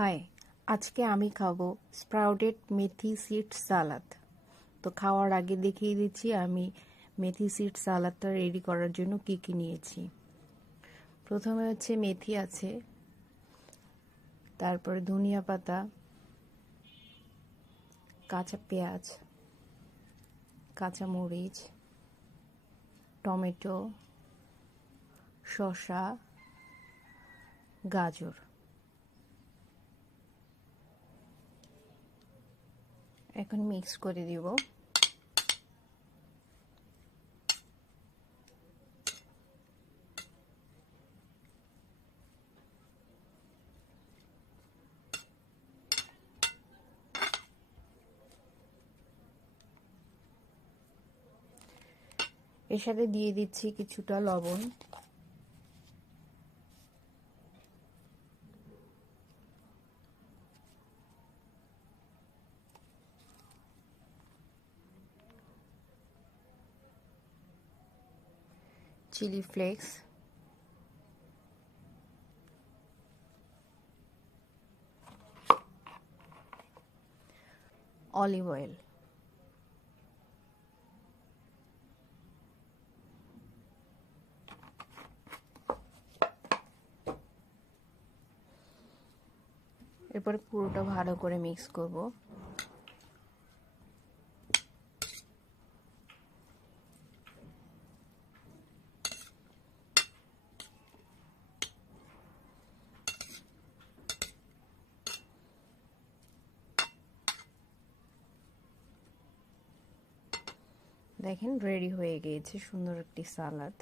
হাই, আজকে আমি খাবো স্প্রাউটেড মেথি সিড সালাদ। তো খাওয়ার আগে দেখিয়ে দিচ্ছি আমি মেথি সিড সালাদটা রেডি করার জন্য কি কি নিয়েছি। প্রথমে হচ্ছে মেথি আছে, তারপরে ধনিয়া পাতা, কাঁচা পেঁয়াজ, কাঁচা মরিচ, টমেটো, শসা, গাজর। এখন মিক্স করে দিব। এর সাথে দিয়ে দিচ্ছি কিছুটা লবণ, চিলি ফ্লেক্স, অলিভ অয়েল। এরপরে পুরোটা ভালো করে মিক্স করব। দেখেন রেডি হয়ে গিয়েছে সুন্দর একটি সালাদ।